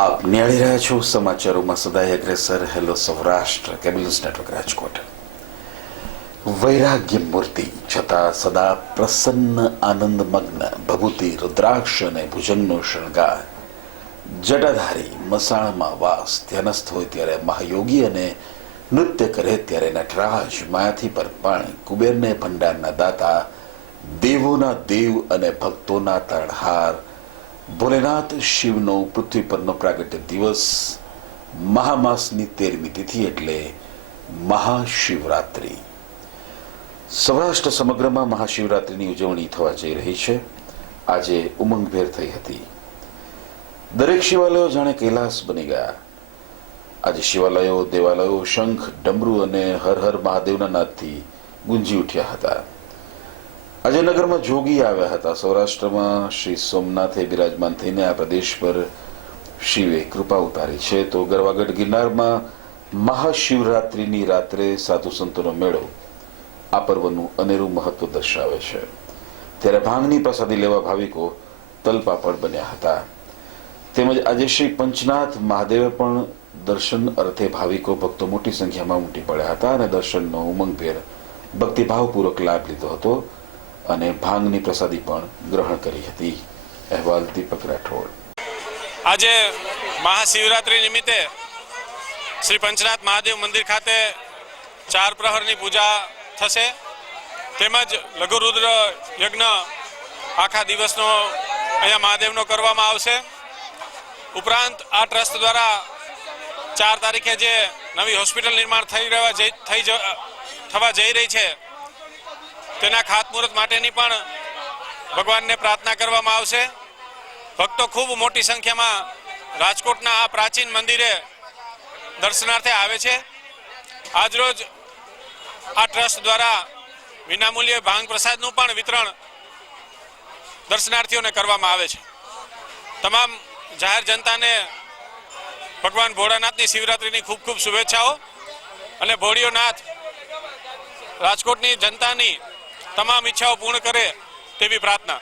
આપ નિહાળી રહ્યા છો સમાચારોમાં સદાય અગ્રેસર. Hello Saurashtra cables network Rajkot. વૈરાગ્ય મૂર્તિ છતાં સદા પ્રસન્ન આનંદમગ્ન ભભૂતિ, રુદ્રાક્ષ અને ભુજંગનો શણગાર. જટાધારી મસાણમાં વાસ, ધ્યાનસ્થ હોય ત્યારે મહાયોગી અને નૃત્ય કરે ત્યારે નટરાજ, માયાથી પર પાણી કુબેરને ભંડારના દાતા, દેવોના દેવ અને ભક્તોના તરણહાર ભોલેનાથ શિવનો પૃથ્વી પરનો પ્રાગટ્ય દિવસ મહામાસની તેરમી તિથિ એટલે મહાશિવરાત્રિ. સૌરાષ્ટ્ર સમગ્રમાં મહાશિવરાત્રિની ઉજવણી થવા જઈ રહી છે. આજે ઉમંગભેર થઈ હતી. દરેક શિવાલયો જાણે કૈલાસ બની ગયા. આજે શિવાલયો, દેવાલયો, શંખ, ડમરૂ અને હર હર મહાદેવના નાદથી ગુંજી ઉઠ્યા હતા. આજે નગરમાં જોગી આવ્યા હતા. સૌરાષ્ટ્રમાં શ્રી સોમનાથે બિરાજમાન થઈને આ પ્રદેશ પર શિવે કૃપા ઉતારી છે. તો ગરવાગઢ ગિરનારમાં મહાશિવરાત્રિની રાત્રે સાધુ સંતોનો મેળો આ પર્વનું અનેરું મહત્વ દર્શાવે છે. ત્યારે ભાંગની પ્રસાદી લેવા ભાવિકો તલપાપડ બન્યા હતા. તેમજ આજે શ્રી પંચનાથ મહાદેવે પણ દર્શન અર્થે ભાવિકો ભક્તો મોટી સંખ્યામાં ઉમટી પડ્યા હતા અને દર્શનનો ઉમંગભેર ભક્તિભાવપૂર્વક લાભ લીધો હતો. અને ભાંગની પ્રસાદી પણ ગ્રહણ કરી હતી. અહેવાલ દીપક રાઠોડ. આજે મહાશિવરાત્રિ નિમિત્તે શ્રી પંચનાથ મહાદેવ મંદિર ખાતે ચાર પ્રહરની પૂજા થશે. તેમજ લઘુરુદ્ર યજ્ઞ આખા દિવસનો અહીંયા મહાદેવનો કરવામાં આવશે. ઉપરાંત આ ટ્રસ્ટ દ્વારા ચાર તારીખે જે નવી હોસ્પિટલ નિર્માણ થઈ રહેવા થઈ થવા જઈ રહી છે તેના ખાતમુહૂર્ત માટેની પણ ભગવાનને પ્રાર્થના કરવામાં આવશે. ભક્તો ખૂબ મોટી સંખ્યામાં રાજકોટના આ પ્રાચીન મંદિરે દર્શનાર્થે આવે છે. આજરોજ આ ટ્રસ્ટ દ્વારા વિનામૂલ્યે ભાંગ પ્રસાદનું પણ વિતરણ દર્શનાર્થીઓને કરવામાં આવે છે. તમામ જાહેર જનતાને ભગવાન ભોળાનાથની શિવરાત્રિની ખૂબ ખૂબ શુભેચ્છાઓ અને ભોળિયોનાથ રાજકોટની જનતાની તમામ ઈચ્છાઓ પૂર્ણ કરે તેવી પ્રાર્થના.